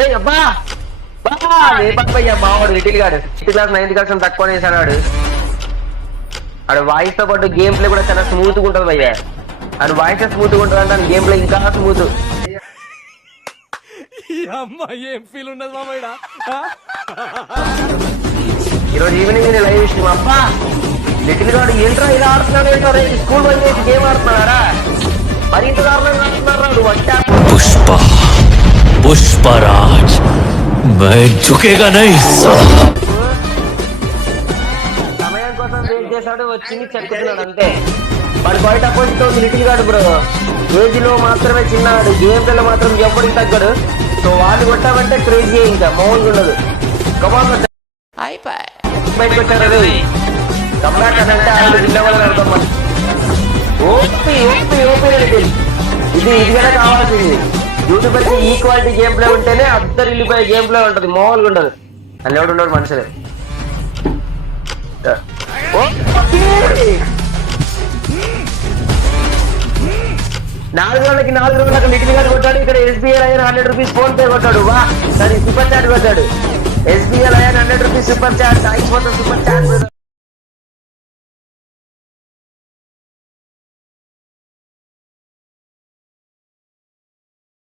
ఏ అబ్బా మావాడు లిటిల్ గాడు 6th క్లాస్ 9th క్లాస్ తక్కువ వేసాడు ఆడు వాయిస్ తో పాటు గేమ్ ప్లే కూడా చాలా స్మూత్ గా ఉంటుంది భయ్య. ఆడు వాయిస్ స్మూత్ గా ఉంటుంది అంటే గేమ్ ప్లే ఇంకా స్మూత్. ఈరోజు ఈవినింగ్ నేను లైవ్ ఇష్టం అబ్బా లిటిల్ గాడు ఏంట్రా ఇలా ఆడుతున్నాడు ఏంటో స్కూల్ బంద్ చేసి గేమ్ ఆడుతున్నారా మరి ఇంత దారుణంగా ఆడుతున్నారు వచ్చా పుష్పరాజ్ झुकेगा नहीं సమయం కోసం వెయిట్ చేశాడు వచ్చింది చెక్కుతున్నాడు అంతే. వాడు బయట అపోజిట్ లిటిల్ గాడు బ్రో ఏజ్ లో మాత్రమే చిన్నాడు గేమ్ ప్లే లో మాత్రం ఎప్పటికి తగ్గడు. సో వాళ్ళు కొట్టామంటే క్రేజీ ఇంకా మామూలుగా ఉండదు. కమాన్ బయటకు వచ్చారు కమ్బ్యాక్ అంటే ఆయన జిల్లా అర్థం ఓపీ ఓపీ ఓపీ లిటిల్ ఇది కదా కావాల్సింది. యూట్యూబర్ కి ఈక్వాలిటీ గేమ్ ప్లే ఉంటేనే అద్దరు వెళ్ళిపోయే గేమ్ ప్లే ఉంటది మామూలుగా ఉండదు. అని ఎవడు ఉండడు మనుషులే. 4 రోజులకి లిటిల్ గారు కొట్టాడు. ఇక్కడ SBI అయ్యాను 100 రూపీస్ ఫోన్ పే కొట్టాడు. వా సరే సూపర్ చాట్ కొట్టాడు. SBI అయ్యాను 100 rupees super chat. Thanks for the super chat.